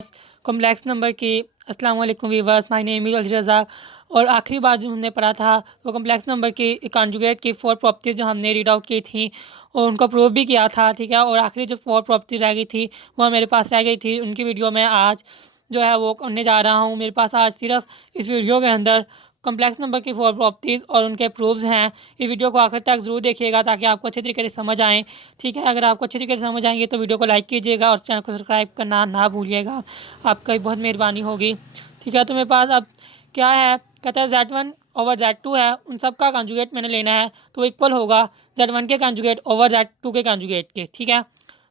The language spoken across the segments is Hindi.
कॉम्प्लेक्स नंबर की। अस्सलाम वालेकुम viewers, my name is Ali Raza. और आखिरी बार जो हमने पढ़ा था वो कॉम्प्लेक्स नंबर की कॉन्जुगेट की 4 प्रॉपर्टीज़ जो हमने रीड आउट की थी और उनको प्रूव भी किया था, ठीक है। और आखिरी जो 4 प्रॉपर्टीज़ रह गई थी वो मेरे पास रह गई थी, उनकी वीडियो मैं आज जो है वो करने जा रहा हूँ। मेरे पास आज सिर्फ इस वीडियो के अंदर कॉम्प्लेक्स नंबर की 4 प्रॉपर्टीज़ और उनके प्रूफ्स हैं। इस वीडियो को आखिर तक ज़रूर देखिएगा ताकि आपको अच्छे तरीके से समझ आएँ, ठीक है। अगर आपको अच्छे तरीके से समझ आएंगे तो वीडियो को लाइक कीजिएगा और चैनल को सब्सक्राइब करना ना भूलिएगा, आपका भी बहुत मेहरबानी होगी, ठीक है। तो मेरे पास अब क्या है, कहता है Z1 ओवर Z2 है, उन सब का कॉन्जुगेट मैंने लेना है तो इक्वल होगा Z1 के कॉन्जुगेट ओवर Z2 के कॉन्जुगेट के, ठीक है।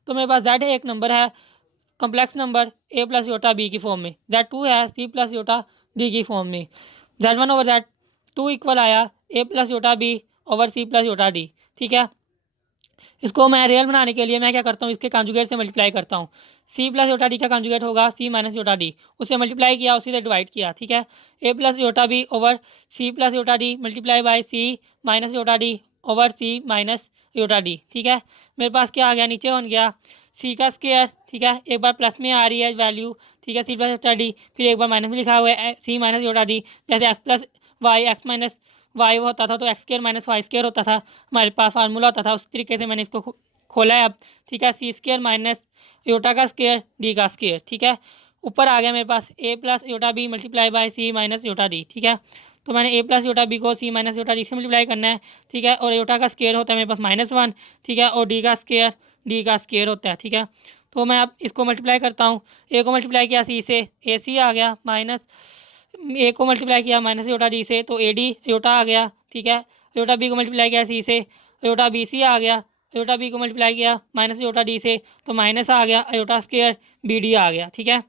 तो मेरे पास Z एक नंबर है complex number A plus iota B की फॉर्म में, Z2 है सी प्लस योटा डी की फॉर्म में, Z1 ओवर Z2 इक्वल आया A plus iota B over C plus iota D, ठीक है। इसको मैं रियल बनाने के लिए मैं क्या करता हूँ, इसके कॉन्जुगेट से मल्टीप्लाई करता हूँ। सी प्लस योटा डी का कॉन्जुगेट होगा सी माइनस योटा डी, उससे मल्टीप्लाई किया, उसी से डिवाइड किया, ठीक है। A plus iota B over C plus iota D multiply by C minus iota D over C minus iota D, ठीक है। मेरे पास क्या आ गया, नीचे बन गया सी का स्क्वायर, ठीक है। एक बार प्लस में आ रही है वैल्यू, ठीक है, सी प्लस योटा डी, फिर एक बार माइनस में लिखा हुआ है सी माइनस योटा डी। जैसे X plus Y X minus Y होता था तो X square minus Y square होता था, हमारे पास फार्मूला होता था, उस तरीके से मैंने इसको खोला है अब, ठीक है। सी स्क्र माइनस योटा का स्क्र डी का स्क्र, ठीक है। ऊपर आ गया मेरे पास A plus iota B multiply by C minus iota D, ठीक है। तो मैंने ए प्लस योटा बी को सी माइनस योटा डी से मल्टीप्लाई करना है, ठीक है। और योटा का स्क्र होता है मेरे पास -1, ठीक है। और डी का स्क्र होता है, ठीक है। तो मैं अब इसको मल्टीप्लाई करता हूँ, ए को मल्टीप्लाई किया सी से ए सी आ गया, माइनस ए को मल्टीप्लाई किया माइनस योटा डी से तो ए डी योटा आ गया, ठीक है। योटा बी को मल्टीप्लाई किया सी से योटा बी सी आ गया, योटा बी को मल्टीप्लाई किया माइनस योटा डी से तो माइनस आ गया योटा स्क्र बी डी आ गया, ठीक है।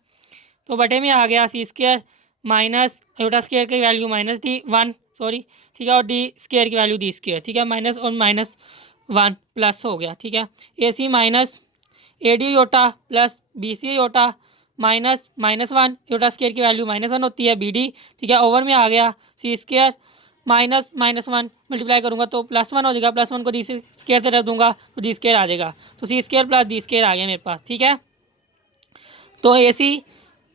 तो बटे में आ गया C square minus iota square की वैल्यू -1 सॉरी, ठीक है। और डी स्क्र की वैल्यू डी स्क्र, ठीक है। माइनस और -1 प्लस हो गया, ठीक है। A C minus A D iota plus B C iota -1 iota square की वैल्यू -1 होती है बी डी, ठीक है। ओवर में आ गया सी स्क्र -1 मल्टीप्लाई करूँगा तो +1 हो जाएगा, +1 को डी स्क्र से रख दूंगा तो डी स्क्र आ जाएगा, तो सी स्क्र प्लस डी स्क्र आ गया मेरे पास, ठीक है। तो ए सी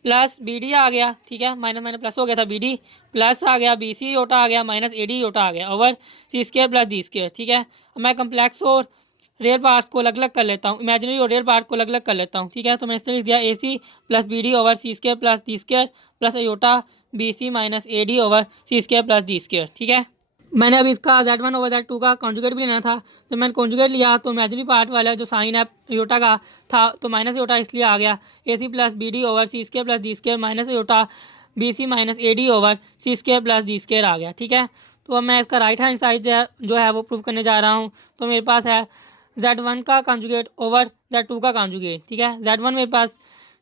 प्लस बी डी आ गया, ठीक है। माइनस माइनस प्लस हो गया था, बी डी प्लस आ गया, बी सी योटा आ गया माइनस ए डी योटा आ गया over C square plus D square, ठीक है। अब मैं कम्प्लेक्स और रियल पार्ट्स को अलग अलग कर लेता हूँ, इमेजिनरी और रियल पार्ट को अलग अलग कर लेता हूँ, ठीक है। तो मैं इससे लिख दिया A C plus B D over C square plus D square plus iota B C minus A D over C square plus D square, ठीक है। मैंने अभी इसका Z1 ओवर Z2 का कॉन्जुगेट भी लेना था, तो मैंने कॉन्जुगेट लिया तो इमेजिनरी पार्ट वाला जो साइन है योटा का था तो माइनस योटा इसलिए आ गया A C plus B D over C square plus D square minus iota B C minus A D over C square plus D square आ गया, ठीक है। तो अब मैं इसका राइट हैंड साइड जो है वो प्रूव करने जा रहा हूँ। तो मेरे पास है Z1 का कॉन्जुगेट ओवर Z2 का कॉन्जुगेट, ठीक है। Z1 मेरे पास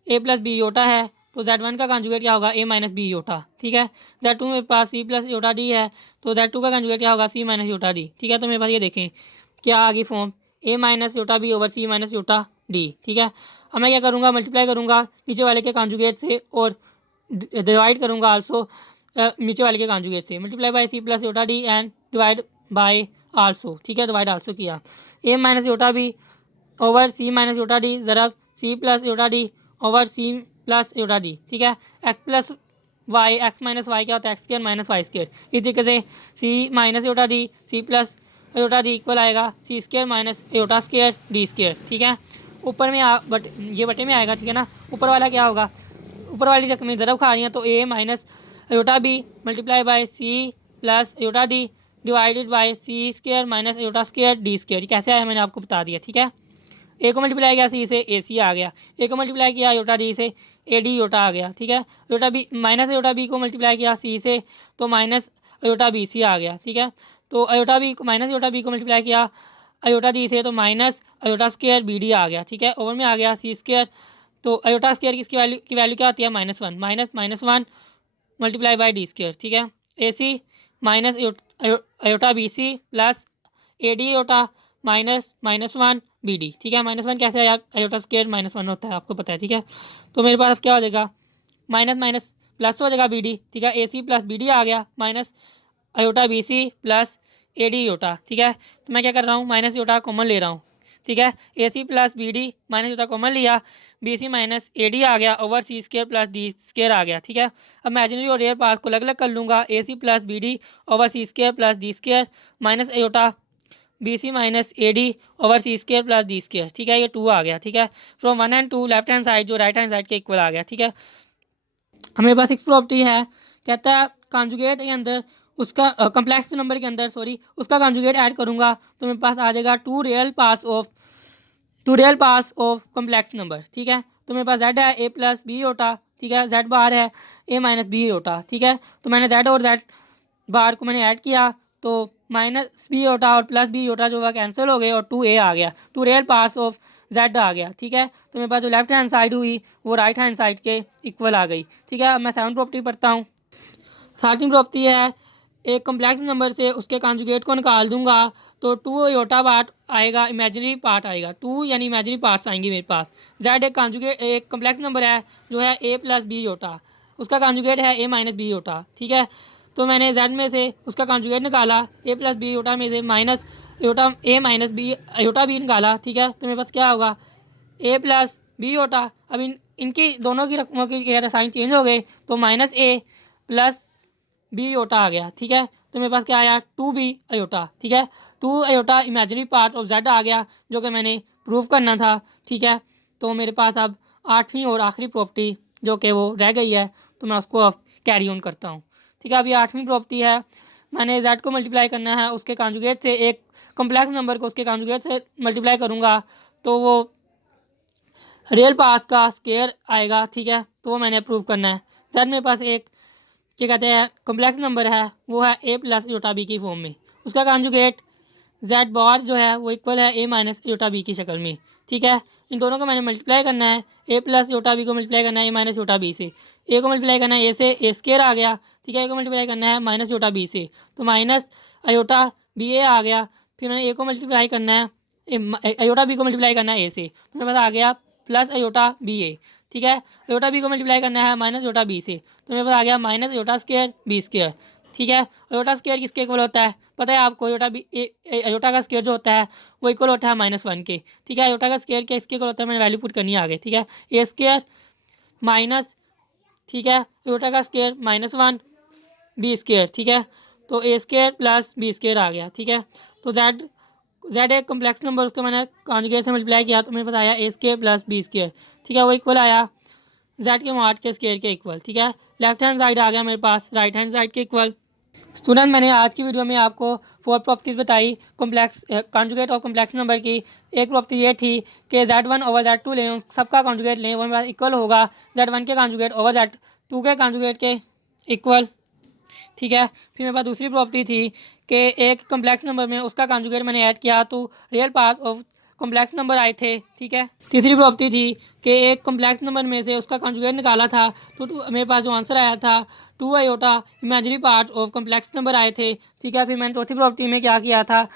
ए प्लस बी योटा है तो Z1 का कॉन्जुगेट क्या होगा ए माइनस बी योटा, ठीक है। Z2 मेरे पास सी प्लस योटा डी है तो Z2 का कॉन्जुगेट क्या होगा सी माइनस योटा डी, ठीक है। तो मेरे पास ये देखें क्या आ गई फॉर्म ए minus iota B over C minus iota D, ठीक है। अब मैं क्या करूँगा, मल्टीप्लाई करूँगा नीचे वाले के कॉन्जुगेट से और डिवाइड करूँगा आल्सो नीचे वाले के कॉन्जुगेट से, multiply by C plus iota D and divide by also, ठीक है। डिवाइड आल्सो किया A minus iota B over C minus iota D ज़रब C plus iota D over C plus iota D, ठीक है। X plus Y X minus Y क्या होता है X square minus Y square, इस तरीके से C minus iota D C plus iota D equal आएगा C square minus iota square D square, ठीक है। ऊपर में ये बटे में आएगा, ठीक है ना। ऊपर वाला क्या होगा, ऊपर वाली रकमें ज़रब खा रही हैं तो A minus iota B multiply by C plus iota D divided by C square minus iota square D square, कैसे आया मैंने आपको बता दिया, ठीक है। ए को मल्टीप्लाई किया सी से ए सी आ गया, ए को मल्टीप्लाई किया योटा डी से ए डी योटा आ गया, ठीक है। Iota B minus iota B को मल्टीप्लाई किया सी से तो माइनस योटा बी सी आ गया, ठीक है। तो अयोटा बी को माइनस योटा बी को मल्टीप्लाई किया अयोटा डी से तो minus iota square B D आ गया, ठीक है। ओवर में आ गया सी स्क्र, तो अयोटा स्क्र की वैल्यू क्या होती है -1 -1 मल्टीप्लाई बाय डी स्क्र, ठीक है। A C minus iota B C plus A D iota -1 B D, ठीक है। -1 कैसे आया, अयोटा स्क्र -1 होता है आपको पता है, ठीक है। तो मेरे पास अब क्या हो जाएगा माइनस माइनस प्लस हो जाएगा बी डी, ठीक है। A C plus B D आ गया minus iota B C plus A D iota, ठीक है। तो मैं क्या कर रहा हूँ माइनस योटा कॉमन ले रहा हूँ ठीक है। A C plus B D minus iota common लिया, B C minus A D आ गया over C square plus D square आ गया। ठीक है। अब इमेजिनरी और रियल पार्ट को अलग अलग कर लूँगा, A C plus B D over C square plus D square minus iota B C minus A D over C square plus D square. ठीक है, ये 2 आ गया। ठीक है, from 1 and 2 left hand side जो राइट हैंड साइड के इक्वल आ गया। ठीक है, हमारे पास 6 प्रॉपर्टी है, कहता है कॉन्जुगेट के अंदर उसका कम्प्लेक्स नंबर के अंदर उसका कॉन्जुगेट ऐड करूँगा तो मेरे पास आ जाएगा two real parts of complex number. ठीक है, तो मेरे पास जेड है ए प्लस बी होटा। ठीक है, जेड बार है ए माइनस बी होटा। ठीक है, तो मैंने जेड और जेड बार को मैंने ऐड किया तो माइनस बी होटा और प्लस बी होटा जो वह कैंसिल हो गए और 2a आ गया, two real parts of Z आ गया। ठीक है, तो मेरे पास जो लेफ्ट हैंड साइड हुई वो राइट हैंड साइड के इक्वल आ गई। ठीक है, अब मैं 7 प्रॉपर्टी पढ़ता हूँ। 7वीं प्रॉपर्टी है, एक कम्प्लेक्स नंबर से उसके कॉन्जुगेट को निकाल दूंगा तो 2 योटा पार्ट आएगा, इमेजिनरी पार्ट आएगा, 2 यानी इमेजिनरी पार्ट्स आएंगे मेरे पास। जेड एक कम्प्लेक्स नंबर है जो है ए प्लस बी योटा, उसका कॉन्जुगेट है ए माइनस बी योटा। ठीक है, तो मैंने जेड में से उसका कॉन्जुगेट निकाला, ए प्लस बी योटा में से माइनस योटा ए माइनस बी योटा बी निकाला। ठीक है, तो मेरे पास क्या होगा ए प्लस बी योटा। अब इनकी दोनों की रकमों की साइन चेंज हो गए तो माइनस ए प्लस बी अयोटा आ गया। ठीक है, तो मेरे पास क्या आया 2b अयोटा। ठीक है, 2 iota imaginary part of Z आ गया जो कि मैंने प्रूव करना था। ठीक है, तो मेरे पास अब 8वीं और आखिरी प्रॉपर्टी जो कि वो रह गई है तो मैं उसको अब कैरी ऑन करता हूँ। ठीक है, अभी 8वीं प्रॉपर्टी है, मैंने जेड को मल्टीप्लाई करना है उसके कॉन्जुगेट से, एक कम्प्लेक्स नंबर को उसके कॉन्जुगेट से मल्टीप्लाई करूँगा तो वो रियल पार्ट्स का स्केयर आएगा। ठीक है, तो वो मैंने प्रूव करना है। जेड मेरे पास एक क्या कहते हैं कम्प्लेक्स नंबर है, वो है ए प्लस योटा बी की फॉर्म में, उसका कॉन्जुगेट जेड बार जो है वो इक्वल है ए माइनस योटा बी की शक्ल में। ठीक है, इन दोनों को मैंने मल्टीप्लाई करना है, ए प्लस योटा बी को मल्टीप्लाई करना है ए माइनस योटा बी से, ए को मल्टीप्लाई करना है ए से ए स्केयर आ गया। ठीक है, ए को मल्टीप्लाई करना है माइनस योटा बी से तो माइनस अयोटा बी ए आ गया। फिर मैंने ए को मल्टीप्लाई करना है अयोटा बी को मल्टीप्लाई करना है ए से तो मेरे पास आ गया प्लस अयोटा बी ए। ठीक है, अयोटा बी को मल्टीप्लाई करना है माइनस योटा बी से तो मेरे पास आ गया minus iota square B square. ठीक है, अयोटा स्केयर किसके इक्वल होता है पता है आपको, अयोटा बी अयोटा का स्केयर जो होता है वो इक्वल होता है -1 के। ठीक है, अयोटा का स्केयर क्या इसके इक्वल होता है, मैंने वैल्यू पुट करनी है आगे। ठीक है, ए स्केयर माइनस, ठीक है, अयोटा का स्केयर -1 बी स्केयर। ठीक है, तो ए स्केयर प्लस बी स्केयर आ गया। ठीक है, तो जेड एक कम्प्लेक्स नंबर उसको मैंने कॉन्जुगेट से मल्टीप्लाई किया तो मेरे पास आया ए स्केयर प्लस बी स्केयर। ठीक है, वो इक्वल आया जेड के मॉड के स्केयर के इक्वल। ठीक है, लेफ्ट हैंड साइड आ गया मेरे पास राइट हैंड साइड के इक्वल। स्टूडेंट, मैंने आज की वीडियो में आपको 4 प्रॉपर्टीज बताई कॉम्प्लेक्स कॉन्जुगेट और कॉम्प्लेक्स नंबर की। एक प्रॉपर्टी ये थी कि Z1 ओवर Z2 लें, सबका कॉन्जुगेट लें, वो मेरे पास इक्वल होगा Z1 के कॉन्जुगेट ओवर Z2 के कॉन्जुगेट के इक्वल। ठीक है, फिर मेरे पास दूसरी प्रॉपर्टी थी कि एक कॉम्प्लेक्स नंबर में उसका कॉन्जुगेट मैंने ऐड किया तो real parts of complex number आए थे। ठीक है, तीसरी प्रॉपर्टी थी कि एक कॉम्प्लेक्स नंबर में से उसका कॉन्जुगेट निकाला था तो मेरे पास जो आंसर आया था 2 iota imaginary part of complex number आए थे। ठीक है, फिर मैंने चौथी प्रॉपर्टी में क्या किया था,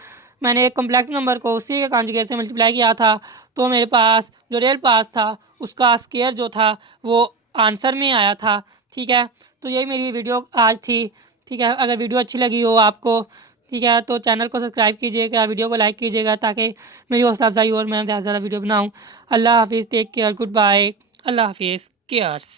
मैंने एक कॉम्प्लेक्स नंबर को उसी के कॉन्जुगेट से मल्टीप्लाई किया था तो मेरे पास जो रियल पार्ट था उसका स्केयर जो था वो आंसर में आया था। ठीक है, तो यही मेरी वीडियो आज थी। ठीक है, अगर वीडियो अच्छी लगी हो आपको, ठीक है, तो चैनल को सब्सक्राइब कीजिएगा, वीडियो को लाइक कीजिएगा ताकि मेरी हौसला अफजाई और मैं ज़्यादा से ज़्यादा वीडियो बनाऊँ। अल्लाह हाफिज़, टेक केयर, गुड बाय, अल्लाह हाफिज़, केयर्स।